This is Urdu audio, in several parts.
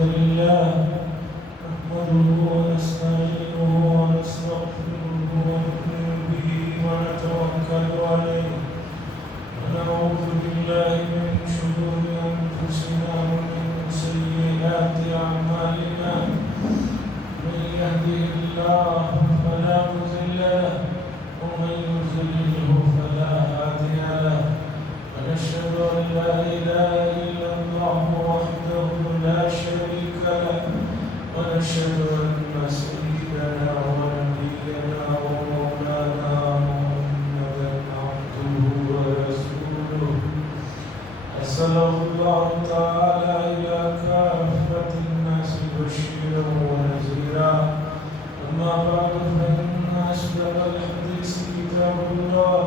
لله نحمده ونستعينه ونستغفره ونؤمن به ونتوكل عليه ونعوذ بالله من شرور أنفسنا ومن سيئات أعمالنا من يهده الله فلا مضل له ومن يضلله فلا هادي له ونشهد أن لا إله إلا الله وحده لا شريك له ونشهد أن سيدنا ونبينا ومولانا محمدا عبده ورسوله أرسله الله تعالى إلى كافة الناس بشيرا ونذيرا أما بعد فإن أصدق الحديث كتاب الله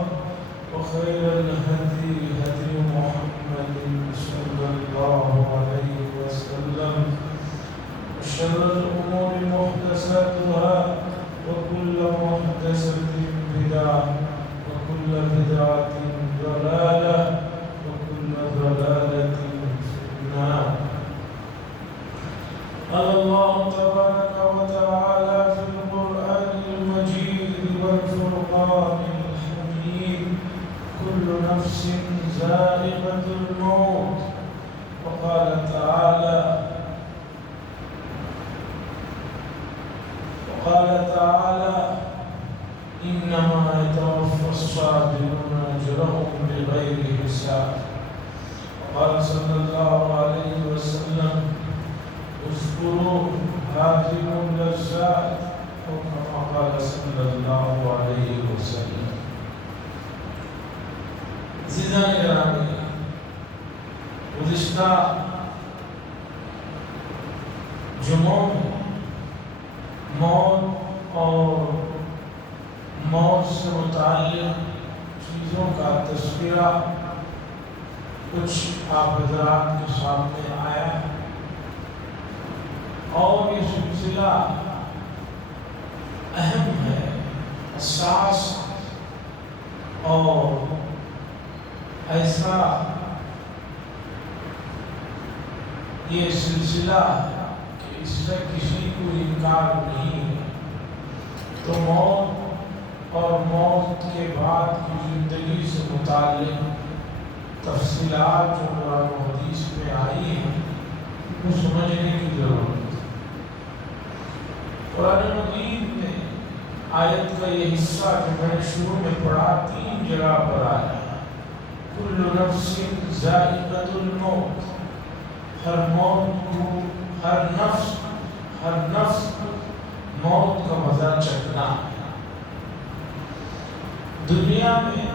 وخير الهدي هدي محمد صلى الله عليه وسلم وشر الأمور محدثاتها وكل محدثة بدعة وكل بدعة ضلالة وكل ضلالة في النار. قال الله تبارك وتعالى في القرآن المجيد والفرقان الحميد كل نفس ذائقة الموت. وقال تعالى إنما يتوفى الصابرون أجرهم بغير حساب. وقال صلى الله عليه وسلم اذكروا هذه اللذات أو كما قال صلى الله عليه وسلم. عزیزان گرامی، گزشتہ جمعوں میں موت اور موت سے متعلق چیزوں کا تذکرہ کچھ آپ حضرات کے سامنے آیا اور یہ سلسلہ اہم ہے، حساس اور ایسا یہ سلسلہ کہ اس سے کسی کو انکار نہیں ہے. تو موت اور موت کے بعد کی زندگی سے متعلق تفصیلات جو قرآن و حدیث میں آئی ہیں وہ سمجھنے کی ضرورت ہے. قرآن مجید میں آیت کا یہ حصہ جو میں نے شروع میں پڑھا 3 جگہ پر آیا. کل نفس ذائقۃ الموت، ہر نفس موت کا مزہ چکھنا ہے. دنیا میں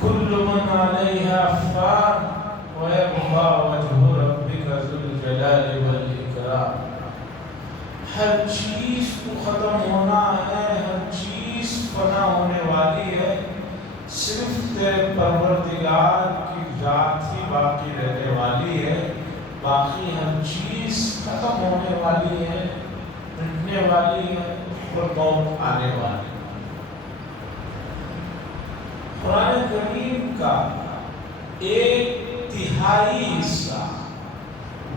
کل من علیہا فان ویبقى وجہ ربک ذو الجلال والاکرام. ہر چیز کو ختم ہونا ہے، ہر چیز فنا ہونے والی ہے، صرف تیرے پروردگار کی ذات ہی باقی رہنے والی ہے. باقی ہر چیز ختم ہونے والی ہے، مٹنے والی ہے اور موت آنے والی ہے. قرآن کریم کا 1/3 حصہ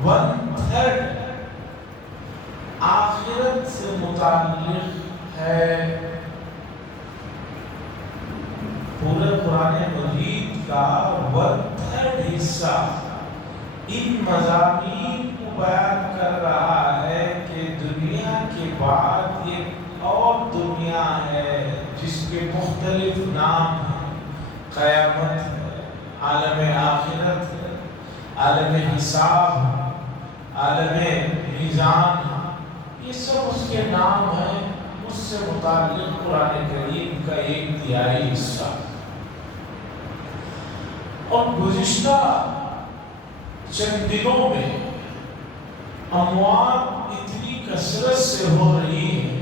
1/3 آخرت سے متعلق ہے. پورے قرآن مجید کا 1/3 حصہ ان مضامین کو بیان کر رہا ہے کہ دنیا کے بعد ایک اور دنیا ہے جس کے مختلف نام ہیں. قیامت ہے، عالم آخرت ہے، عالم حساب ہے، عالم میزان ہے. یہ سب اس کے نام ہیں. اس سے متعلق قرآن کریم کا 1/3 حصہ. اور گزشتہ چند دنوں میں اموات اتنی کثرت سے ہو رہی ہے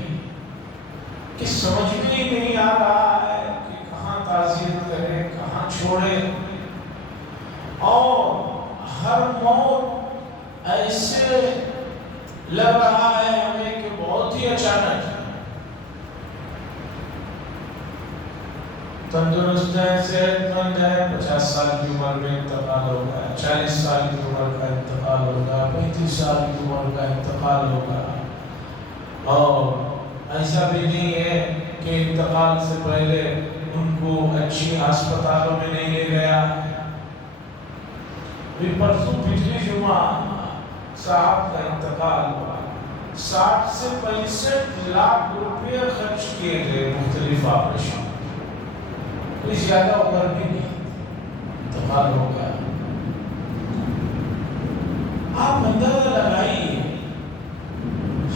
کہ سمجھ میں نہیں آ رہا ہے کہ کہاں تعزیت کرے، کہاں چھوڑے. اور ہر موت ایسے لگ رہا ہے ہمیں کہ بہت ہی اچانک ہے. تندرست ہے، صحت مند مند ہے 50 سال کی عمر میں انتقال ہوگا، 40 سال کی عمر کا انتقال ہوگا، 35 سال کی عمر کا انتقال ہوگا۔ اور ایسا بھی نہیں ہے کہ انتقال سے پہلے ان کو اچھی ہسپتالوں میں نہیں لے گیا۔ پرسوں پچھلی جمعہ صاحب کا انتقال ہوا، 60 سے 65 لاکھ روپے خرچ کیے گئے مختلف آپریشن، کوئی زیادہ عمر بھی نہیں، انتقال ہو گیا۔ آپ اندازہ لگائیے،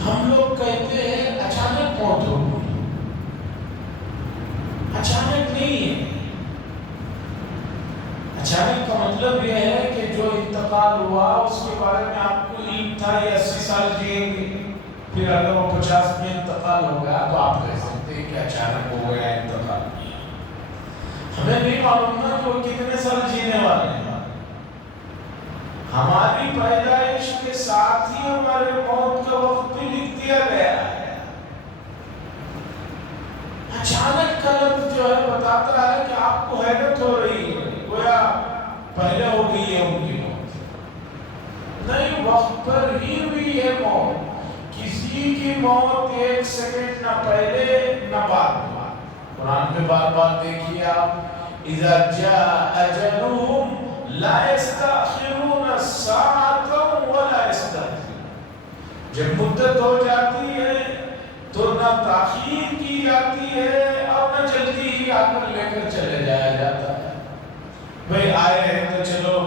ہم لوگ کہتے ہیں اچانک موت ہو گئی، اچانک نہیں ہے۔ اچانک کا مطلب یہ ہے کہ جو انتقال ہوا اس کے بارے میں آپ کو علم تھا یہ 80 سال جئیں گے، پھر اگر وہ 50 میں انتقال ہو گیا تو آپ کہہ سکتے ہیں کہ اچانک ہو گیا انتقال۔ ہمیں نہیں معلوم نا کہ وہ کتنے سال جینے والے ہیں۔ ہماری پیدائش کے ساتھ ہی ہمارے موت کا وقت بھی لکھ دیا گیا ہے۔ اچانک کا لفظ جو ہے بتاتا ہے کہ آپ کو حیرت ہو رہی ہے، گویا پہلے ہو گئی ہے ان کی موت، نہیں، وقت پر ہی ہوئی ہے موت۔ کسی کی موت 1 سیکنڈ نہ پہلے نہ بعد میں۔ قرآن میں بار بار دیکھیے آپ، اذا جاء اجلهم لا يستأخرون ساعة ولا يستقدمون، جب مدت ہو جاتی ہے تو نہ تاخیر کی جاتی ہے اور نہ جلدی ہی آ کر لے کر چلے جایا جاتا ہے۔ بھئی آئے ہیں تو چلو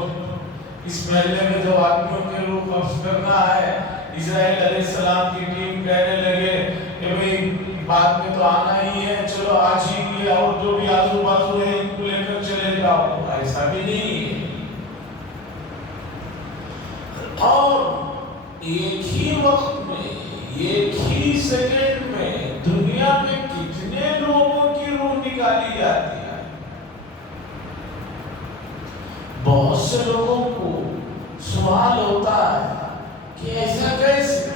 اس محلے میں جو آدمیوں کے روح قبض کرنا ہے، اسرائیل علیہ السلام کی ٹیم کہنے لگے کہ بھئی بعد میں تو آنا ہی ہے، چلو آج ہی یہ اور جو بھی آزو بازو ہے ان کو لے کر چلے جاؤ۔ ایسا بھی نہیں ہے۔ اور ایک ہی وقت میں، ایک ہی سیکنڈ میں دنیا میں کتنے لوگوں کی روح نکالی جاتی ہے۔ بہت سے لوگوں کو سوال ہوتا ہے کہ ایسا کیسے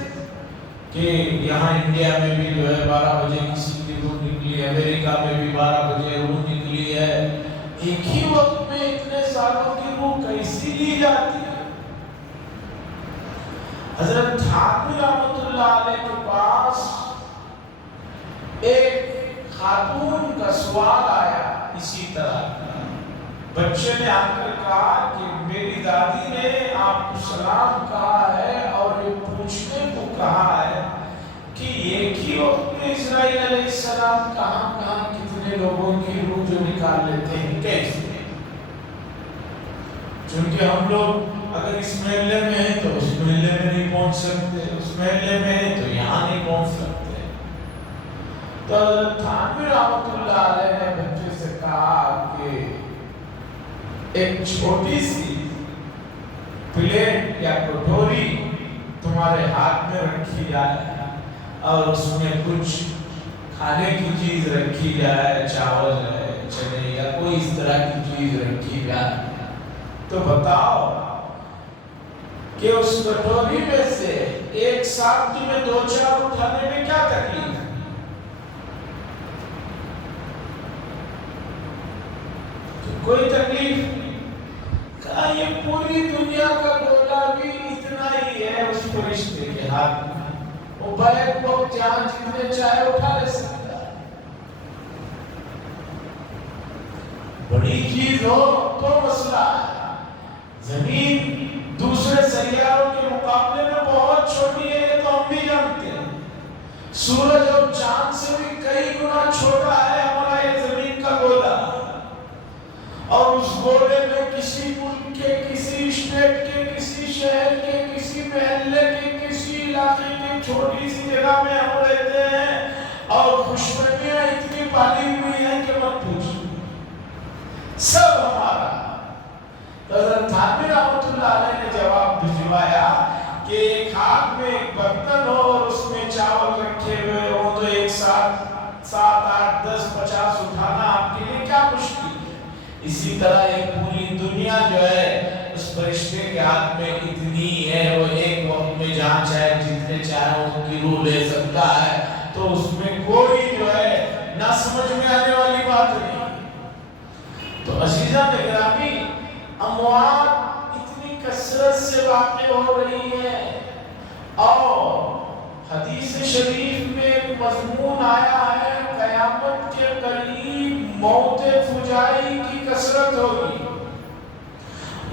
کہ یہاں انڈیا میں بھی جو ہے 12 بجے کسی کی روح نکلی، امریکہ میں بھی 12 بجے روح نکلی ہے، ایک ہی وقت میں اتنے سالوں کی روح کیسی لی جاتی ہے؟ حضرت تھانوی رحمۃ اللہ علیہ کے پاس ایک خاتون کا سوال آیا اسی طرح۔ بچے نے آ کر کہا کہ میری دادی نے آپ کو سلام کہا ہے اور یہ پوچھنے کو کہا ہے کہ ایک ہی وقت میں اسرائیل علیہ السلام کہاں کہاں کتنے لوگوں کی روح جو نکال لیتے ہیں، کیسے؟ چونکہ ہم لوگ اگر اس محلے میں ہیں تو اس محلے میں نہیں پہنچ سکتے، اس محلے میں ہیں تو یہاں نہیں پہنچ سکتے۔ تو حضرت تھانوی رحمۃ اللہ علیہ نے بچے سے کہا کہ ایک چھوٹی سی پلیٹ یا کٹوری تمہارے ہاتھ میں رکھی جائے اور اس میں کچھ کھانے کی چیز رکھی جائے، چاول ہے، چنے یا کوئی اس طرح کی چیز رکھی جائے، تو بتاؤ کہ اس کٹوری میں سے ایک ساتھ تمہیں 2-4 اٹھانے میں کیا تکلیف ہے؟ کوئی تکلیف نہیں۔ کہا یہ پوری دنیا کا گولا بھی اتنا ہی ہے اس فرشتے کے ہاتھ میں، وہ بیک وقت جہاں جتنے چاہے اٹھا لے سکتا ہے۔ بڑی چیز ہو تو مسئلہ ہے، زمین دوسرے سیاروں کے مقابلے میں بہت چھوٹی ہے، یہ تو ہم بھی جانتے ہیں۔ سورج اور چاند سے بھی کئی گنا چھوٹا ہے ہمارا یہ زمین کا گولا، اور اس گولے میں کسی ملک کے، کسی اسٹیٹ کے، کسی شہر کے، کسی محلے کے، کسی علاقے کی چھوٹی سی جگہ میں ہم رہتے ہیں، اور خوشبویاں اتنی پھیلی ہوئی ہیں کہ مت پوچھو، سب ہمارا۔ حضرت تھانوی رحمۃ اللہ علیہ نے جواب بھجوایا کہ ایک ہاتھ میں ایک برتن ہو اور اس میں چاول رکھے ہوئے ہوں تو ایک ساتھ 7, 8, 10, 50 اٹھانا آپ کے لیے کیا مشکل ہے؟ اسی طرح ایک پوری دنیا جو ہے اس فرشتے کے ہاتھ میں اتنی ہے، وہ ایک وقت میں جہاں چاہے جتنے چاہے ان کی روح لے سکتا ہے، تو اس میں کوئی جو ہے نہ سمجھ میں آنے والی بات نہیں۔ تو عزیزان گرامی، اموات اتنی کثرت سے واقع ہو رہی ہے، اور حدیث شریف میں ایک مضمون آیا ہے قیامت کے قریب موت فجائی کی کثرت ہوگی۔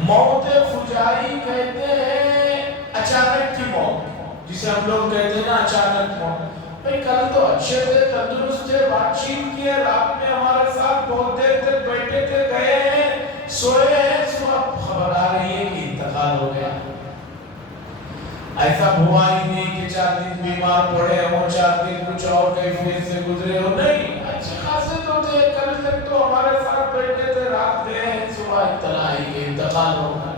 موت فجائی کہتے ہیں اچانک کی موت، جسے ہم لوگ کہتے ہیں نا اچانک موت۔ بھئی کل تو اچھے تھے، تندرست تھے، بات چیت کیے، رات میں ہمارے ساتھ بہت دیر تک بیٹھے تھے، گئے ہیں، سوئے ہیں، صبح خبر آ رہی ہے کہ انتقال ہو گیا۔ ایسا ہوا ہی نہیں کہ 4 دن بیمار پڑے ہوں، 4 دن کچھ اور کیفیت سے گزرے ہو، نہیں، اچھے خاصے تو تھے، کل تک تو ہمارے ساتھ بیٹھے تھے، رات گئے ہیں، صبح اطلاع آئی کہ انتقال ہو گیا۔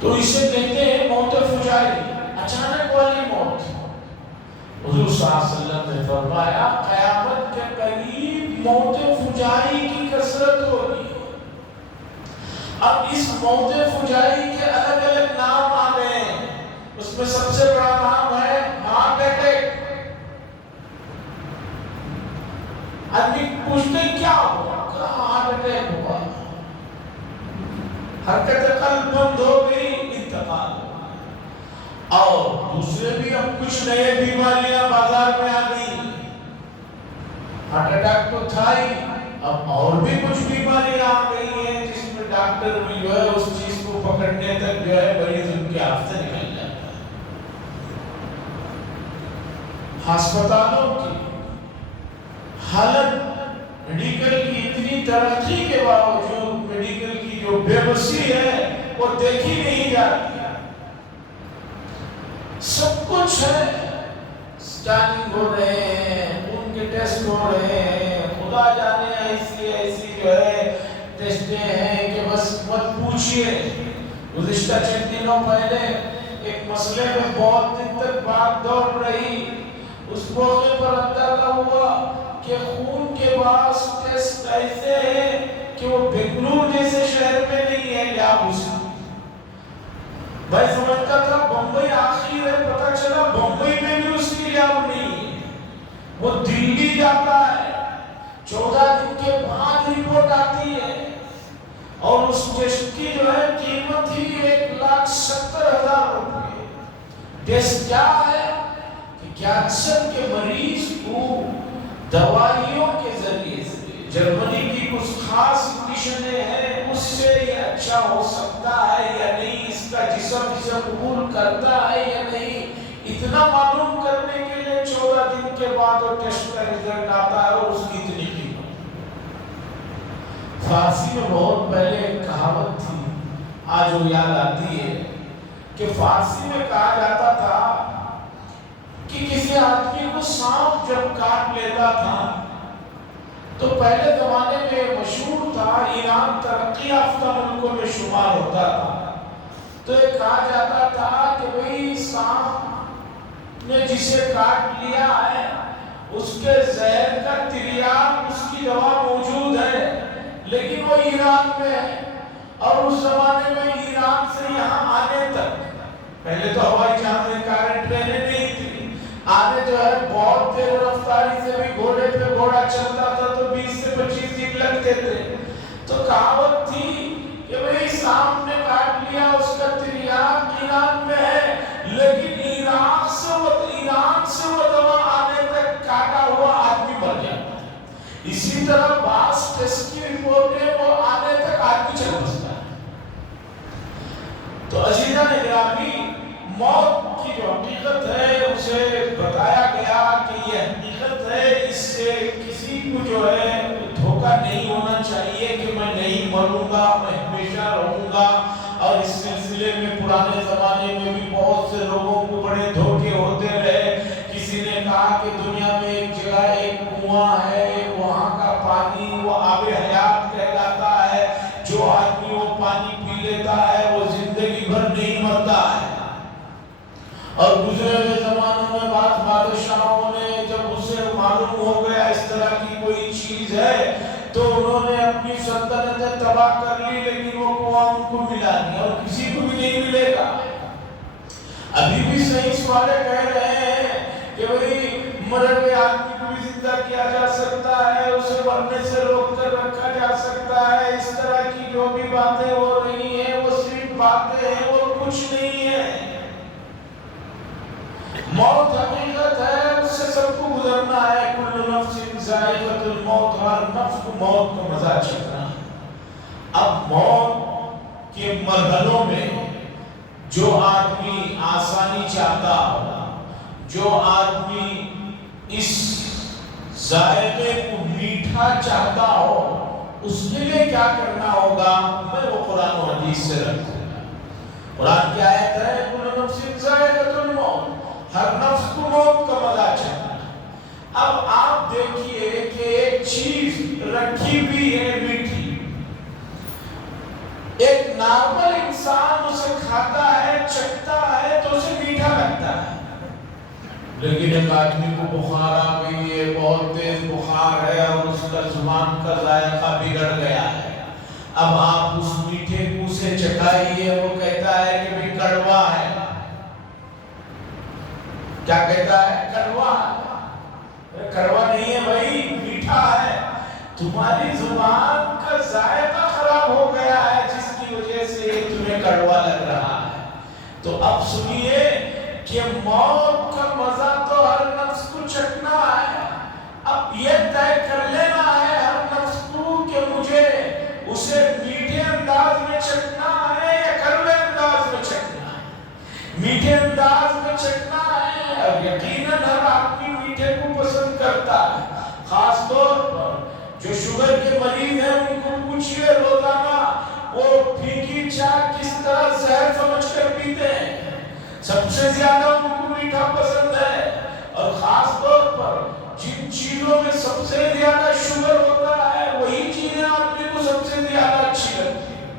تو اسے کہتے ہیں موت فجائی، اچانک والی موت۔ حضور صلی اللہ علیہ وسلم نے فرمایا قیامت کے قریب موت فجائی کی کثرت ہوگی۔ اب اس موت فجائی کے الگ الگ نام آ گئے ہیں، اس میں سب سے بڑا نام ہے ہارٹ اٹیک۔ آدمی پوچھتے کیا ہوا؟ کہاں ہارٹ اٹیک ہوا، حرکت قلب بند ہو گئی، انتقال ہوا۔ اور دوسرے بھی اب کچھ نئے بیماریاں بازار میں آ گئی، ہارٹ اٹیک تو تھا ہی، اب اور بھی کچھ بیماریاں آ گئی ہیں جس میں ڈاکٹر بھی جو ہے اس چیز کو پکڑنے تک جو ہے مریض ان کے آپ سے نکل جاتا ہے۔ ہسپتالوں کی حالت میڈیکل کی اتنی ترقی کے باوجود میڈیکل کی جو بے بسی ہے وہ دیکھی نہیں جاتی۔ سب کچھ ہے، سکیننگ ہو رہے ہیں، خون کے ٹیسٹ ہو رہے ہیں، خدا جانے ایسی جو ہے ٹیسٹیں ہیں کہ بس مت پوچھئے۔ گزشتہ چند دنوں پہلے ایک مسئلے میں بہت دن تک بات دوڑ رہی، اس موقع پر اندازہ ہوا کہ خون کے بعض ٹیسٹ ایسے ہیں کہ وہ بنگلور جیسے شہر میں نہیں ہے، لیاب اس بھائی سمجھتا تھا بمبئی آخر ہے، پتہ چلا بمبئی میں بھی اس کی لیاب نہیں ہے، وہ دلی جاتا ہے، 14 دن کے بعد رپورٹ آتی ہے، اور اس ٹیسٹ کی جو ہے قیمت ہی 1,70,000 روپے۔ ٹیسٹ کیا ہے کہ کینسر کے مریض کو دوائیوں کے ذریعے سے، جرمنی کی کچھ خاص مشنیں ہیں، اس سے یہ اچھا ہو سکتا ہے یا نہیں، اس کا جسم اسے قبول کرتا ہے یا نہیں، اتنا معلوم کرنے کے لیے 14 دن کے بعد وہ ٹیسٹ کا رزلٹ آتا ہے، اور اس کی اتنی قیمت۔ فارسی میں بہت پہلے ایک کہاوت تھی، آج وہ یاد آتی ہے، کہ فارسی میں کہا جاتا تھا کہ کسی آدمی کو سانپ جب کاٹ لیتا تھا تو پہلے زمانے میں مشہور تھا، ایران ترقی یافتہ ملکوں میں شمار ہوتا تھا، تو یہ کہا جاتا تھا کہ بھئی سانپ نے جسے کاٹ لیا ہے اس کے زہر کا تریاق، اس کی دوا موجود ہے، لیکن وہ ایران میں ہے، اور اس زمانے میں ایران سے یہاں آنے تک، پہلے تو ہوائی جہاز کاریں ٹرینیں نہیں تھی، آنے جو ہے بہت تیز رفتاری سے بھی گھوڑے پہ گھوڑا چلتا تھا تو 20 سے 25 دن لگتے تھے۔ تو کہاوت تھی کہ بھئی سانپ نے کاٹ لیا، اس کا تریاق ایران میں ہے، لیکن ایران سے وہ دوا آنے تک کاٹا ہوا آدمی مر جاتا ہے۔ اسی طرح بعض ٹیسٹ کی رپورٹیں وہ آنے تک آدمی چل بستا ہے۔ تو عزیزان گرامی، موت کی جو حقیقت ہے اسے بتایا گیا کہ یہ حقیقت ہے، اس سے کسی کو جو ہے دھوکہ نہیں ہونا چاہیے کہ میں نہیں مروں گا، میں ہمیشہ رہوں گا۔ اور اس سلسلے میں پرانے زمانے میں بھی بہت سے لوگوں کو بڑے دھوکے ہوتے رہے۔ کسی نے کہا کہ دنیا میں ایک جگہ ایک کنواں ہے، وہاں کا پانی وہ آب حیات کہلاتا ہے، جو آدمی وہ پانی پی لیتا ہے وہ زندگی بھر نہیں مرتا ہے۔ اور گزرے ہوئے زمانوں میں بادشاہوں نے جب اسے معلوم ہو گیا اس طرح کی کوئی چیز ہے تو انہوں نے اپنی سلطنتیں تباہ کر لی، لیکن وہ کنواں ان کو ملا نہیں اور کسی کو بھی نہیں ملے گا۔ ابھی بھی سائنس والے کہہ رہے ہیں کہ بھئی مرے ہوئے آدمی کو بھی زندہ کیا جا سکتا ہے، اسے مرنے سے روک کر رکھا جا جا سکتا ہے اس طرح کی جو بھی باتیں ہو رہی ہیں وہ صرف باتیں ہیں، وہ کچھ نہیں ہے۔ موت حقیقت ہے، اس سے سب کو گزرنا ہے۔ کل نفس ذائقۃ الموت، ہر نفس کو موت کا مزہ چکھنا ہے۔ اب موت کے مرحلوں میں جو آدمی آسانی چاہتا ہوگا، جو آدمی اس ذائقے کو میٹھا چاہتا ہو، اس کے لیے کیا کرنا ہوگا؟ میں وہ قرآن و حدیث سے رکھوں گا۔ قرآن کی آیت ہے کل نفس ذائقۃ الموت، ہر نفس کو موت کا مزہ چکھنا۔ اب آپ دیکھیے کہ ایک چیز رکھی بھی ہے میٹھی، ایک نارمل انسان اسے کھاتا ہے، چکھتا ہے تو اسے میٹھا لگتا ہے، لیکن ایک آدمی کو بخار آ گئی ہے، بہت تیز بخار ہے اور اس کا زبان کا ذائقہ بگڑ گیا ہے۔ اب آپ اس میٹھے کو سے چکھائیے، وہ کہتا ہے کہ بھی کڑوا ہے۔ کیا کہتا ہے؟ کڑوا ہے۔ کڑوا نہیں ہے بھائی، میٹھا ہے۔ تمہاری زبان کا ذائقہ خراب ہو گیا ہے جس کی وجہ سے تمہیں کڑوا لگ رہا ہے۔ تو اب سنیے کہ موت کا مزہ تو ہر نفس کو چکھنا ہے۔ اب یہ طے کر لینا ہے ہر نفس کو کہ مجھے اسے میٹھے انداز میں چکھنا ہے یا کڑوے انداز میں چکھنا ہے۔ میٹھے انداز میں چکھنا ہے، اور یقیناً ہر آدمی میٹھے کو پسند کرتا ہے۔ خاص طور پر جو شوگر کے مریض ہیں ان کو پوچھئے روزانہ وہ پھیکی چائے کس طرح زہر سمجھ کر پیتے ہیں۔ سب سے زیادہ ان کو میٹھا پسند ہے، اور خاص طور پر جن چیزوں میں سب سے زیادہ شوگر ہوتا ہے وہی چیزیں آدمی کو سب سے زیادہ اچھی لگتی ہیں۔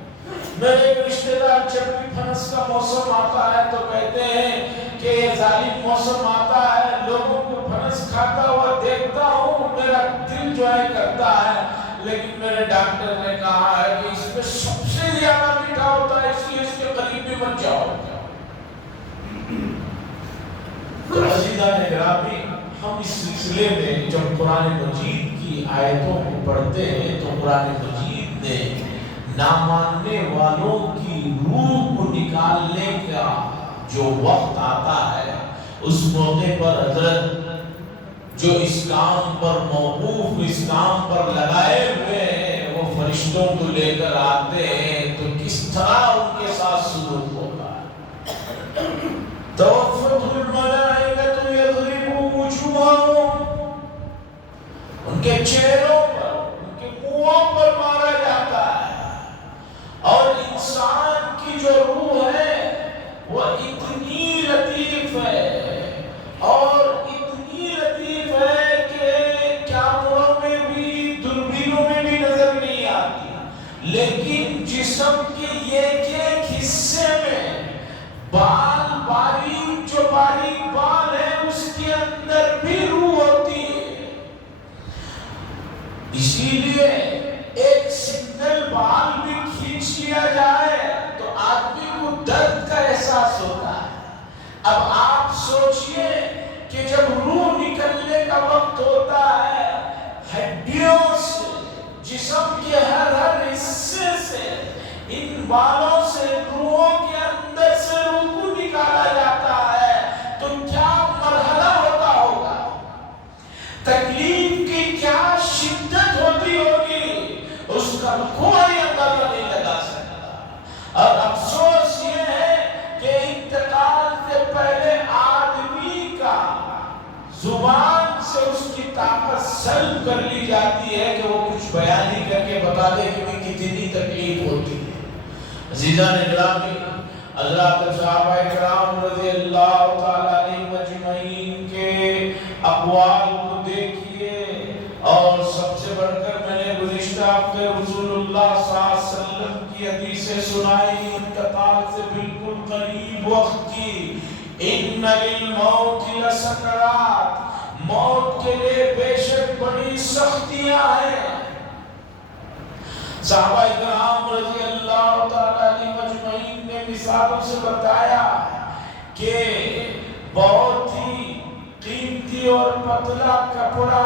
میرے ایک رشتہ دار جب بھی پھنس کا موسم آتا ہے تو کہتے ہیں کہ یہ ظالم موسم آتا ہے، لوگوں کو پھنس کھاتا ہوا دیکھتا ہوں، میرا دل جو ہے کرتا ہے، لیکن میرے ڈاکٹر نے کہا ہے کہ اس میں سب سے زیادہ میٹھا ہوتا ہے، اس لیے اس کے قریب بھی مت جاؤ۔ تو عزیزان گرامی، ہم اس سلسلے میں جب قرآن مجید کی آیتوں کو پڑھتے ہیں تو قرآن مجید نے نہ ماننے والوں کی روح کو نکالنے کا جو وقت آتا ہے، اس موقع پر حضرت جو اس کام پر موقوف، اس کام پر لگائے ہوئے ہیں، وہ فرشتوں کو لے کر آتے ہیں تو کس طرح ان کے ساتھ سلوک ہوتا ہے۔ توفت الملائکۃ یضربوا وجوہہم، ان کے چہروں پر، ان کے منہوں پر مارا جاتا ہے، اور انسان کی جو روح ہے وہ اتنی لطیف ہے، اور اتنی لطیف ہے کہ کیمروں میں بھی، دوربینوں میں بھی نظر نہیں آتی، لیکن جسم کے ایک حصے میں بال، باریک جو باریک بال ہے اس کے اندر بھی روح ہوتی ہے۔ اسی لیے ایک سنگل بال بھی کھینچ لیا جائے تو آدمی کو درد کا احساس ہوتا ہے۔ اب آپ سوچئے کہ جب روح نکلنے کا وقت ہوتا ہے، ہڈیوں سے، جسم کے ہر حصے سے، ان بالوں سے، روحوں کے اندر سے روح کو نکالا جاتا ہے، تو کیا مرحلہ ہوتا ہوگا، تکلیف کی کیا شدت ہوتی ہوگی، اس کا کوئی اندازہ نہیں لگا سکتا۔ اور افسوس یہ ہے کہ انتقال سے پہلے آدمی کا زبان سے اس کی طاقت سلب کر لی جاتی ہے کہ وہ کچھ بیان ہی کر کے بتا دے کہ میں کتنی تکلیف ہوتی ہے۔ عزیزان گرامی، حضرات صحابہ کرام رضی اللہ تعالیٰ عنہ مجمعین کے اقوال کو دیکھیے، اور سب سے بڑھ کر میں نے گزشتہ ہفتے رسول اللہ صلی اللہ علیہ وسلم کی حدیثیں سنائی انتقال سے بالکل قریب وقت کی۔ ان للموت لسکرات، موت کے لیے بے شک بڑی سختیاں ہیں۔ صحابہ کرام رضی اللہ تعالیٰ عنہ مجمعین نے مثالوں سے بتایا کہ بہت ہی قیمتی اور پتلا کپڑا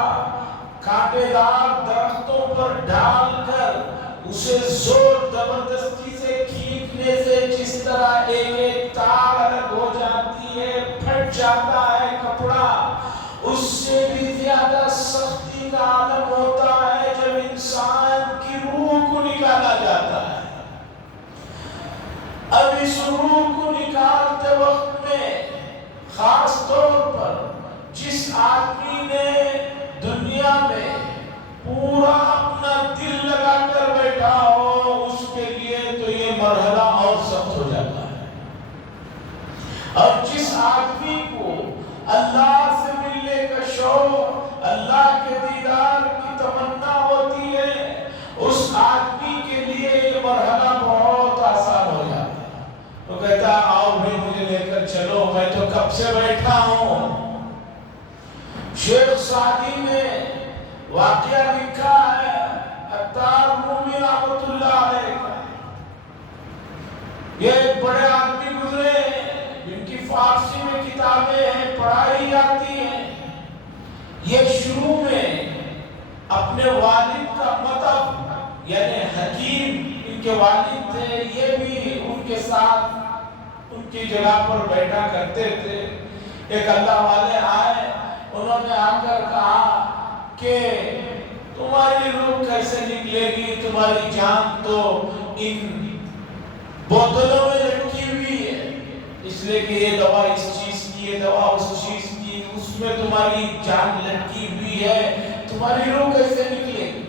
کانٹے دار درختوں پر ڈال کر اسے زور زبردستی سے کھینچنے سے جس طرح ایک ایک تار الگ ہو جاتی ہے، پھٹ جاتا ہے کپڑا، اس سے بھی زیادہ سختی کا عالم ہوتا ہے جب انسان کی روح کو نکالا جاتا ہے۔ اب اس روح کو نکالتے وقت میں خاص طور پر جس آدمی نے دنیا میں پورا اپنا دل لگا کر بیٹھا ہو، اس کے لیے تو یہ مرحلہ اور سخت ہو جاتا ہے۔ اور جس آدمی کو اللہ سے ملنے کا شوق، اللہ کے دیدار کی تمنا ہوتی ہے، اس آدمی کے لیے یہ مرحلہ بہت آسان ہو جاتا ہے۔ تو کہتا ہے آؤ بھائی مجھے لے کر چلو، میں تو کب سے بیٹھا ہوں۔ شیخ سعدی نے واقعہ لکھا ہے عطار رومی رحمۃ اللہ علیہ کا۔ یہ ایک بڑے آدمی گزرے جن کی فارسی میں کتابیں ہیں، پڑھائی جاتی ہیں۔ یہ شروع میں اپنے والد کا مطب یعنی حکیم ان کے والد تھے، یہ بھی ان کے ساتھ ان کی جگہ پر بیٹھا کرتے تھے۔ ایک اللہ والے آئے، انہوں نے آ کر کہا کہ تمہاری روح کیسے نکلے گی، تمہاری جان تو ان بوتلوں میں لٹکی ہوئی ہے، اس لیے کہ یہ دوا اس چیز کی، یہ دوا اس چیز کی، اس میں تمہاری جان لٹکی ہوئی ہے، تمہاری روح کیسے نکلے گی؟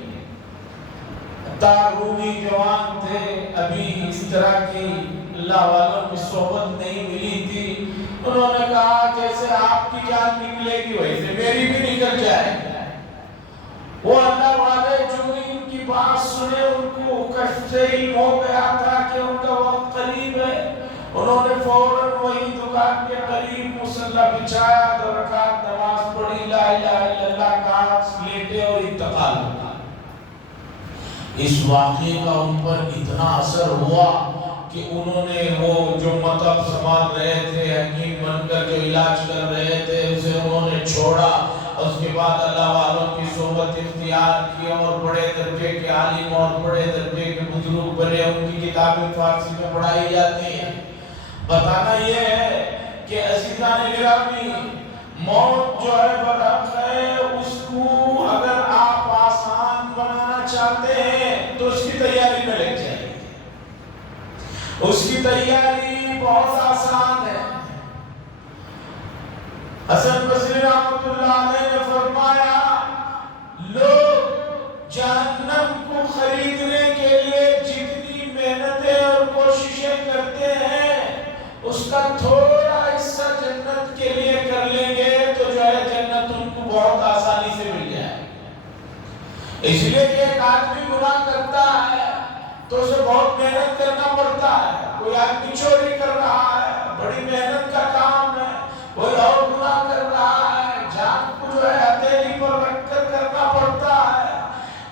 عطار رومی جوان تھے، ابھی اس طرح کی اللہ والوں کی صحبت نہیں ملی تھی۔ انہوں نے کہا جیسے آپ کی جان نکلے گی ویسے میری بھی نکل جائے۔ وہ اللہ والے جو ان کی بات سنے ان کو کشف سے علم ہو گیا تھا کہ ان کا وقت قریب ہے۔ انہوں نے فوراً وہی دکان کے قریب مصلی بچھایا، 2 رکعت نماز پڑھی، لا الہ الا اللہ کہا، لیٹے اور انتقال ہوا۔ اس واقعے کا ان پر اتنا اثر ہوا کہ انہوں نے وہ جو مطلب سنبھال رہے تھے، حکیم بن کر جو علاج کر رہے تھے، اسے انہوں نے چھوڑا۔ اس کے بعد اللہ والوں کی صحبت اختیار کی اور بڑے درجے کے عالم اور بڑے درجے کے بزرگ بنے، ان کی کتابیں فارسی میں پڑھائی جاتی ہیں۔ بتانا یہ ہے کہ عزیزان گرامی، موت جو ہے برحق ہے، اس کو اگر آپ آسان بنانا چاہتے ہیں تو اس کی تیاری میں لگ جائیں۔ اس کی تیاری بہت آسان ہے۔ حسن بصری رحمۃ اللہ علیہ نے فرمایا، لوگ جہنم کو خریدنے کے لیے جتنی محنتیں اور کوششیں کرتے ہیں، اس کا تھوڑا حصہ جنت کے لیے کر لیں گے تو جو ہے جنت ان کو بہت آسانی سے مل جائے۔ اس لیے کہ ایک آدمی گناہ کرتا ہے تو اسے بہت محنت کرنا پڑتا ہے۔ کوئی آدمی چوری کر رہا ہے، بڑی محنت کا کام ہے۔ کوئی اور گناہ کر رہا ہے، جان کو جو ہے ہتھیلی پر رکھ کر کرنا پڑتا ہے۔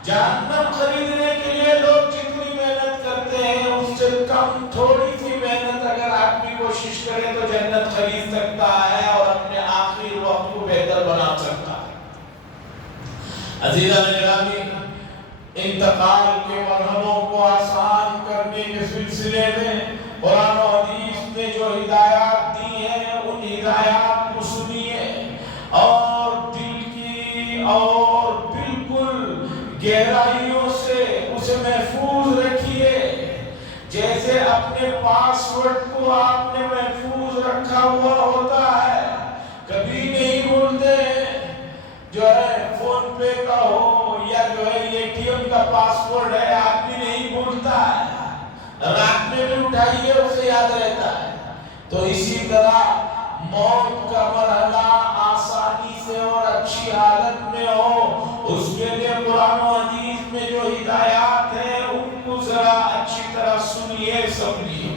جہنم خریدنے کے لیے لوگ جتنی محنت کرتے ہیں اس سے کم تھوڑی سی محنت اگر آدمی کوشش کرے تو جنت خرید سکتا ہے اور اپنے آخری وقت کو بہتر بنا سکتا ہے۔ عزیزان گرامی، انتقال کے مرحلوں کو آسان کرنے کے سلسلے میں قرآن و حدیث نے جو ہدایات دی ہیں، ان ہدایات کو سنیے اور دل کی اور بالکل گہرائیوں سے اسے محفوظ رکھیے۔ جیسے اپنے پاس ورڈ کو آپ نے محفوظ رکھا ہوا ہوتا ہے، کبھی نہیں بھولتے۔ جو ہے فون پے کا ہو یا جو ہے اے ٹی ایم کا پاس ورڈ ہے، آدمی نہیں بھولتا ہے، رات میں بھی اٹھائیے اسے یاد رہتا ہے۔ تو اسی طرح موت کا مرحلہ آسانی سے اور اچھی حالت میں ہو، اس کے لیے قرآن و حدیث میں جو ہدایات ہیں ان کو ذرا اچھی طرح سنیے، سمجھیے۔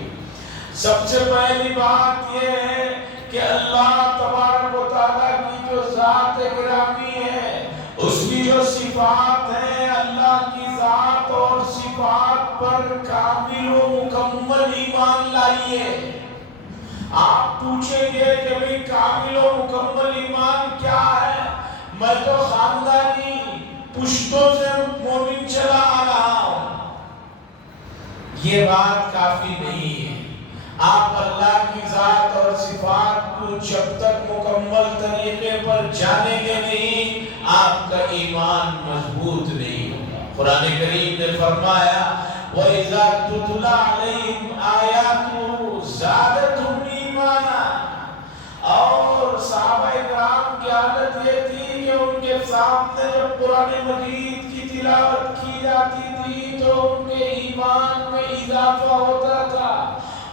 سب سے پہلی بات یہ ہے کہ اللہ تبارک و تعالیٰ کی جو ذات گرامی ہے، اس کی جو صفات ہیں، اللہ کی ذات اور صفات پر کامل و مکمل ایمان لائیے۔ آپ پوچھیں گے کہ بھئی کامل و مکمل ایمان کیا ہے؟ میں تو خاندانی یہ بات کافی نہیں ہے. آپ اللہ کی ذات اور صفات کو جب تک مکمل طریقے پر جانیں گے نہیں، آپ کا ایمان مضبوط نہیں ہوگا. قرآن کریم نے فرمایا وَإِذَا تُتْلَى عَلَيْهِمْ آيَاتُهُ زَادَتْهُمْ ایمانا. اور صحابہ کرام کی حالت یہ تھی کہ ان کے سامنے جب قرآن مجید کی تلاوت کی جاتی تھی تو ان کے ایمان میں اضافہ ہوتا تھا.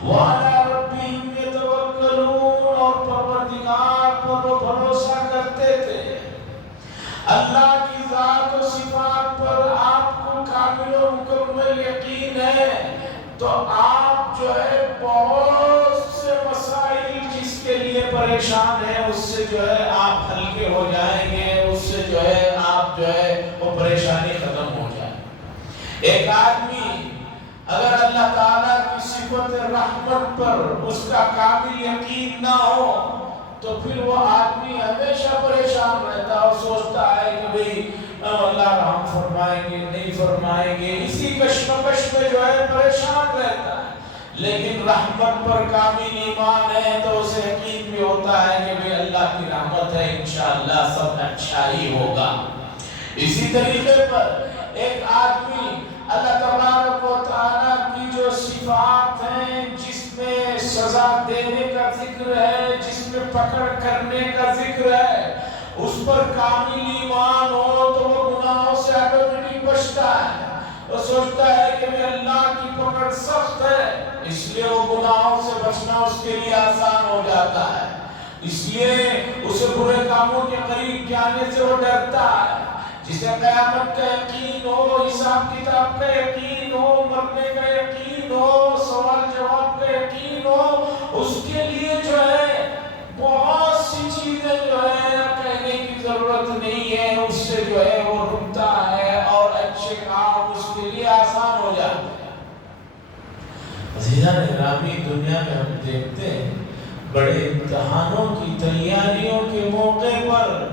وَعَلَىٰ رَبِّهِمْ يَتَوَكَّلُونَ. اور پروردگار پر وہ بھروسہ کرتے تھے. اللہ کی ذات و صفات پر آپ کو کامل و مکمل یقین ہے تو آپ جو ہے بہت سے مسائل جس کے لیے پریشان ہیں اس سے جو ہے آپ ہلکے ہو جائیں گے، اس سے جو ہے آپ جو ہے وہ پریشانی ختم ہو جائے. ایک آدمی اگر اللہ تعالیٰ کی صفت رحمت پر اس کا کامل یقین نہ ہو تو پھر وہ آدمی ہمیشہ پریشان رہتا اور سوچتا ہے کہ بھئی اللہ رحم فرمائیں گے نہیں فرمائیں گے، اسی کشمکش میں جو ہے پریشان رہتا ہے. لیکن رحمت پر کامل ایمان ہے تو اسے یقین بھی ہوتا ہے کہ بھئی اللہ کی رحمت ہے، انشاءاللہ سب اچھا ہی ہوگا. اسی طریقے پر ایک آدمی اللہ تبارک و تعالیٰ کی جو صفات ہیں جس میں سزا دینے کا ذکر ہے، جس میں پکڑ کرنے کا ذکر ہے، اس پر کامل ایمان ہو تو وہ گناہوں سے آٹومیٹک بچتا ہے. وہ سوچتا ہے کہ میں اللہ کی پکڑ سخت ہے، اس لیے وہ گناہوں سے بچنا اس کے لیے آسان ہو جاتا ہے. اس لیے اسے برے کاموں کے قریب جانے سے وہ ڈرتا ہے. جسے قیامت کا یقین ہو، حساب کتاب کا یقین ہو، مرنے کا یقین ہو، سوال جواب کا یقین ہو، اس کے لیے جو ہے بہت سی چیزیں جو ہے کہنے کی ضرورت نہیں ہے. اس سے جو ہے وہ رکتا ہے اور اچھے کام اس کے لیے آسان ہو جاتے ہیں. عزیزان گرامی، دنیا میں ہم دیکھتے ہیں بڑے امتحانوں کی تیاریوں کے موقع پر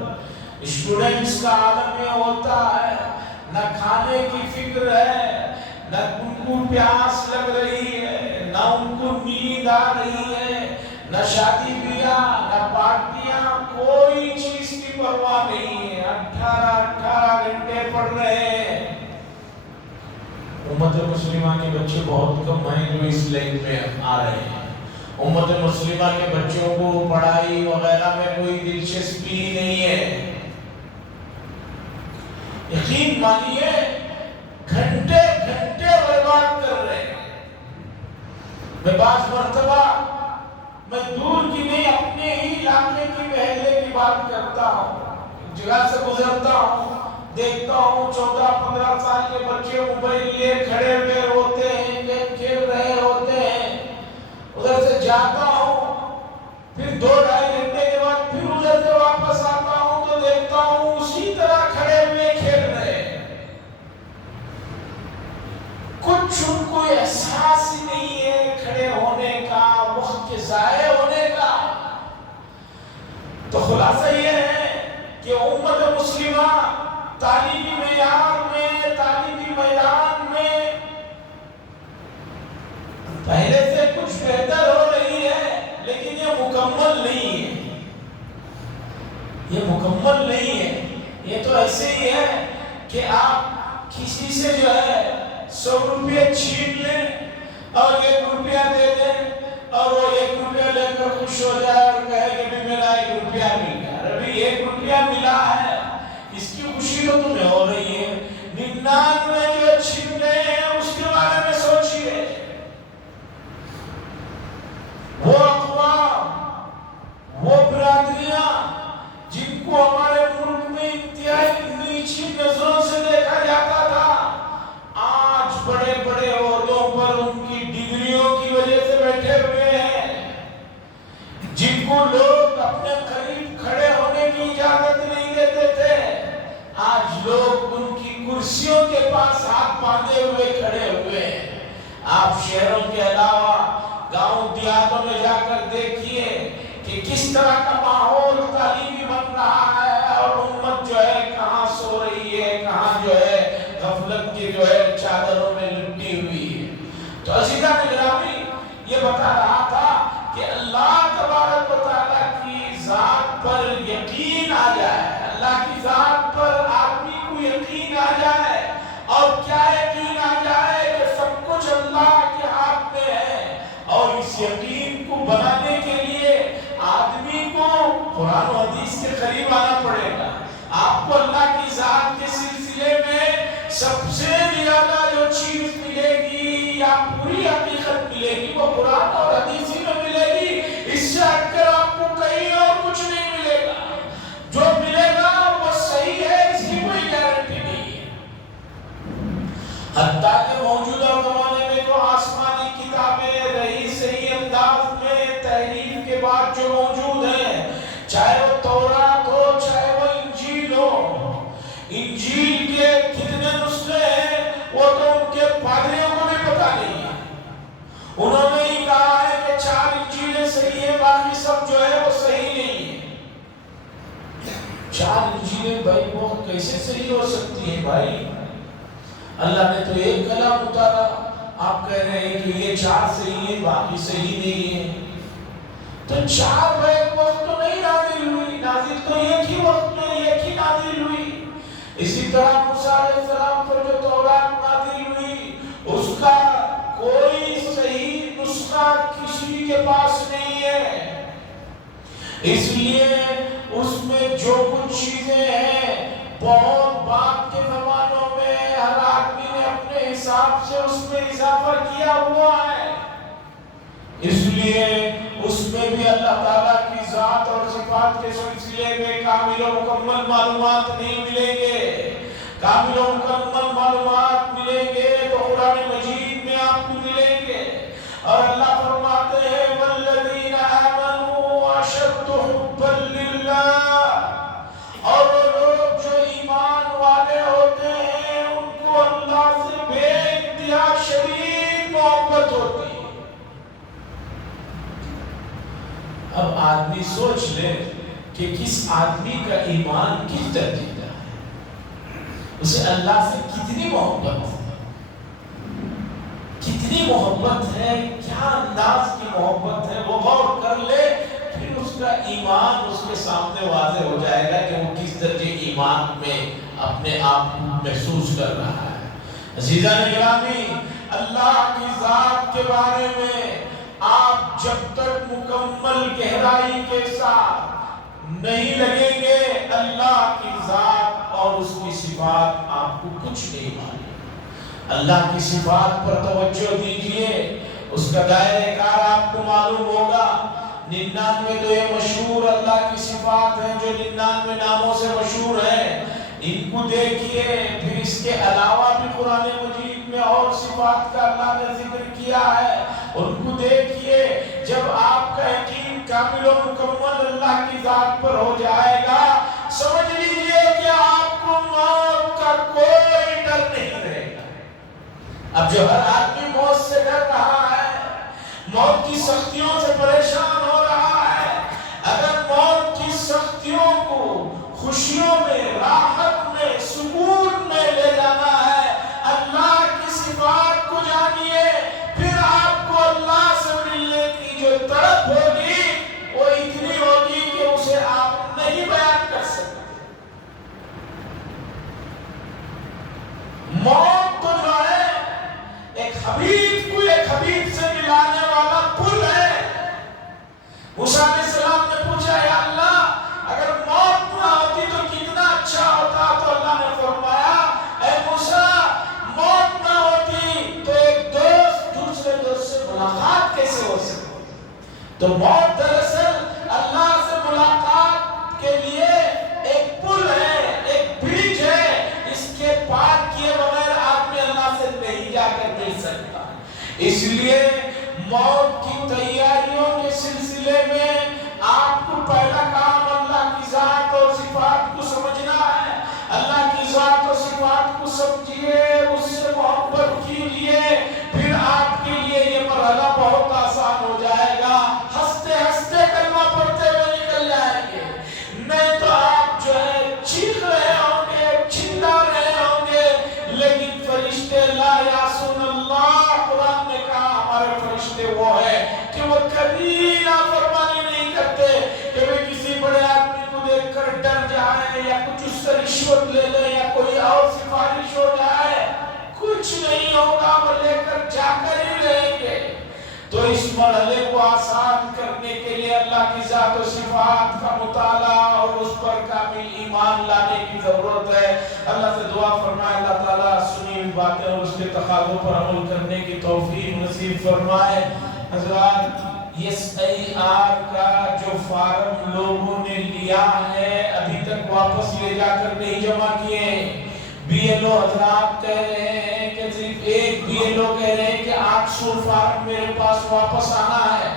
اسٹوڈنٹس کا عالم یہ ہوتا ہے، نہ کھانے کی فکر ہے، نہ ان کو پیاس لگ رہی ہے، نہ ان کو نیند آ رہی ہے، نہ شادی بیاہ، نہ پارٹیاں، کوئی چیز کی پرواہ نہیں ہے. 18 گھنٹے پڑھ رہے ہیں. امت مسلمہ کے بچے بہت کم ہیں جو اس لائن میں آ رہے ہیں. امت مسلمہ کے بچوں کو پڑھائی وغیرہ میں کوئی دلچسپی ہی نہیں ہے. یقین مانیے گھنٹے گھنٹے برباد کر رہے ہیں. میں بعض مرتبہ میں دور کی نہیں اپنے ہی علاقے کی محلے کی بات کرتا ہوں، جگہ سے گزرتا ہوں، دیکھتا ہوں 14-15 سال کے بچے موبائل لیے کھڑے ہوئے ہوتے ہیں، گیم کھیل رہے ہوتے ہیں. ادھر سے جاتا ہوں، پھر 2-2.5 گھنٹے کے بعد پھر ادھر سے واپس آتا ہوں تو دیکھتا ہوں اسی طرح کھڑے ہوئے کھیل رہے ہیں. کچھ ان کو احساس ہی نہیں ہے کھڑے ہونے کا، وقت کے ضائع ہونے کا. تو خلاصہ یہ ہے کہ امت مسلمہ تعلیمی معیار میں، تعلیمی میدان میں پہلے سے کچھ بہتر ہو رہی ہے، لیکن یہ مکمل نہیں ہے. یہ مکمل نہیں ہے. یہ تو ایسے ہی ہے کہ آپ کسی سے جو ہے 100 روپے چھین لیں اور 1 روپیہ دے دیں اور وہ 1 روپیہ لے کر خوش ہو جائے اور کہے کہ بھی میرا 1 روپیہ مل گیا. ابھی 1 روپیہ ملا ہے، اس کی خوشی تو تمہیں ہو رہی ہے. 99 جو چھین گئے ہیں اس کے بارے میں سوچیے. وہ اقوام، وہ برادریاں جن کو ہمارے ملک میں انتہائی نیچی نظروں سے دیکھا جاتا تھا، آج بڑے بڑے عہدوں پر ان کی ڈگریوں کی وجہ سے بیٹھے ہوئے ہیں. جن کو لوگ اپنے قریب کھڑے ہونے کی اجازت نہیں دیتے تھے، آج لوگ ان کی کرسیوں کے پاس ہاتھ باندھے ہوئے کھڑے ہوئے ہیں. آپ شہروں کے علاوہ گاؤں دیہاتوں میں جا کر دیکھیے کہ کس طرح کا ماحول تعلیمی بن رہا ہے اور امت جو ہے کہاں سو رہی ہے، کہاں جو ہے غفلت کی جو ہے چادروں میں لپٹی ہوئی ہے. تو قرآن و حدیث کے قریب آنا پڑے گا. آپ کو اللہ کی ذات کے سلسلے میں سب سے زیادہ جو چیز ملے گی یا پوری حقیقت ملے گی وہ قرآن اور حدیث میں ملے گی. اس سے ہٹ کر آپ کو کہیں اور کچھ نہیں ملے گا. جو ملے گا وہ صحیح ہے اس کی کوئی گارنٹی نہیں ہے. حتیٰ کہ موجودہ زمانے میں جو آسمانی کتابیں رہی صحیح انداز میں تحریف کے بعد جو موجود ہیں، چاہے وہ تورات ہو چاہے وہ انجیل ہو، انجیل کے کتنے نسخے ہیں وہ تو ان کے پادریوں کو بھی پتا نہیں ہے. انہوں نے ہی کہا ہے کہ 4 انجیلیں صحیح ہیں، باقی سب جو ہے وہ صحیح نہیں ہے. 4 انجیلیں بھائی وہ کیسے صحیح ہو سکتی ہیں بھائی؟ اللہ نے تو ایک کلام اتارا، آپ کہہ رہے ہیں کہ یہ 4 صحیح ہیں باقی صحیح نہیں ہے. تو 4 بیک وقت تو نہیں نازل ہوئی، نازل تو ایک ہی وقت میں ایک ہی نازل ہوئی. اسی طرح موسیٰ علیہ السلام پر جو تورات نازل ہوئی اس کا کوئی صحیح نسخہ کسی کے پاس نہیں ہے. اس لیے اس میں جو کچھ چیزیں ہیں بہت بعد کے زمانوں میں ہر آدمی نے اپنے حساب سے اس میں اضافہ کیا ہوا ہے. اس لیے اس میں بھی اللہ تعالیٰ کی ذات اور صفات کے سلسلے میں کامل و مکمل معلومات نہیں ملیں گے. کامل و مکمل معلومات ملیں گے تو قرآن مجید میں آپ کو ملیں گے. اور اللہ فرماتے ہیں والذین آمنوا اشد حبا للہ، اور وہ لوگ جو ایمان والے ہوتے ہیں ان کو اللہ سے بے انتہا شدید محبت ہوتی ہے. اب آدمی سوچ لے کہ کس آدمی کا ایمان کس درجے کا ہے، اسے اللہ سے کتنی محبت ہے، کتنی محبت ہے، کیا انداز کی محبت ہے. وہ غور کر لے پھر اس کا ایمان اس کے سامنے واضح ہو جائے گا کہ وہ کس درجے ایمان میں اپنے آپ محسوس کر رہا ہے. عزیزان گرامی، اللہ کی ذات کے بارے میں آپ جب تک مکمل گہرائی کے ساتھ نہیں لگیں گے اللہ کی ذات اور اس کی صفات آپ کو کچھ نہیں معلوم. اللہ کی صفات پر توجہ دیجئے، اس کا دائرہ کار آپ کو معلوم ہوگا. 99 تو یہ مشہور اللہ کی صفات ہیں جو 99 ناموں سے مشہور ہیں، ان کو دیکھیے. پھر اس کے علاوہ بھی قرآن مجید میں اور صفات کا اللہ نے ذکر کیا ہے، ان کو دیکھیے. جب آپ کا یقین کامل و مکمل اللہ کی ذات پر ہو جائے گا سمجھ لیجئے کہ آپ کو موت کا کوئی ڈر نہیں رہے گا. اب جو ہر آدمی موت سے ڈر رہا ہے، موت کی سختیوں سے پریشان ہو رہا ہے، اگر موت کی سختیوں کو خوشیوں میں، راحت میں، سکون میں لے جانا ہے، اللہ کی صفات کو جانیے. پھر آپ کو اللہ سے ملنے کی جو طلب ہوگی وہ اتنی ہوگی کہ اسے آپ نہیں بیان کر سکتے. موت تو جو ہے ایک حبیب کو ایک حبیب سے ملانے والا پل ہے. موسیٰ علیہ السلام نے پوچھا یا اللہ اگر موت نہ ہوتی تو کتنا اچھا ہوتا، تو اللہ نے فرمایا اے موسیٰ موت نہ ہوتی تو ایک دوست دوسرے دوست سے ملاقات کیسے ہو سکتی. تو موت دراصل اللہ سے ملاقات کے لیے ایک پل ہے، ایک برج ہے. اس کے پار کیے بغیر آدمی اللہ سے نہیں جا کر مل سکتا. اس لیے موت کی تیاریوں کے سلسلے میں آپ کو پہلا کام اللہ کی ذات اور صفات کو سمجھنا ہے. اللہ کی ذات اور صفات کو سمجھیے، اس سے محبت کیجیے، پھر آپ کے لیے یہ مرحلہ بہت آسان ہو جائے گا. ہنستے ہنستے کلمہ پڑھتے ہوئے نکل جائیں گے، نہیں تو آپ جو ہے چیخ رہے ہوں گے، چلا رہے ہوں گے. لیکن فرشتے لا یعصون اللہ، قرآن نے کہا ہمارے فرشتے وہ ہے کہ وہ کبھی نافرمانی نہیں کرتے. کہ وہ کسی بڑے آدمی کو دیکھ کر ڈر جائے یا کچھ اس سے رشوت لے لے یا کوئی اور سفارش ہو جائے، کچھ نہیں ہوگا، وہ لے کر جا کر ہی رہیں گے. تو اس مرحلے کو آسان کرنے کے لیے اللہ کی ذات و صفات کا مطالعہ اور اس پر کامل ایمان لانے کی ضرورت ہے۔ اللہ سے دعا فرمائے اللہ تعالیٰ سنی ہوئی باتیں اور اس کے تقاضوں پر عمل کرنے کی توفیق نصیب فرمائے۔ حضرات SIR کا جو فارم لوگوں نے لیا ہے ابھی تک واپس لے جا کر نہیں جمع کیے۔ BLO حضرات کہہ رہے ہیں کہ صرف ایک BLO کہہ رہے ہیں کہ 800 فارم میرے پاس واپس آنا ہے،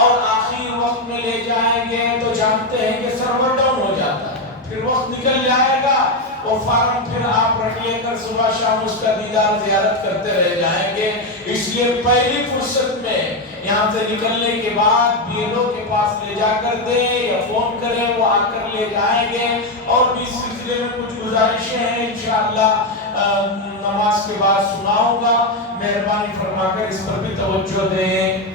اور آخری وقت میں لے جائیں گے تو جانتے ہیں کہ سرور ڈاؤن ہو جاتا ہے، پھر وقت نکل جائے گا، وہ فارم پھر آپ رکھ لے کر صبح شام اس کا دیدار زیارت کرتے رہ جائیں گے۔ اس لیے پہلی فرصت میں یہاں سے نکلنے کے بعد BLO کے پاس لے جا کر دیں یا فون کریں، وہ آ کر لے جائیں گے۔ اور بھی اس سلسلے میں کچھ گزارشیں ہیں انشاءاللہ نماز کے بعد سناؤں گا، مہربانی فرما کر اس پر بھی توجہ دیں۔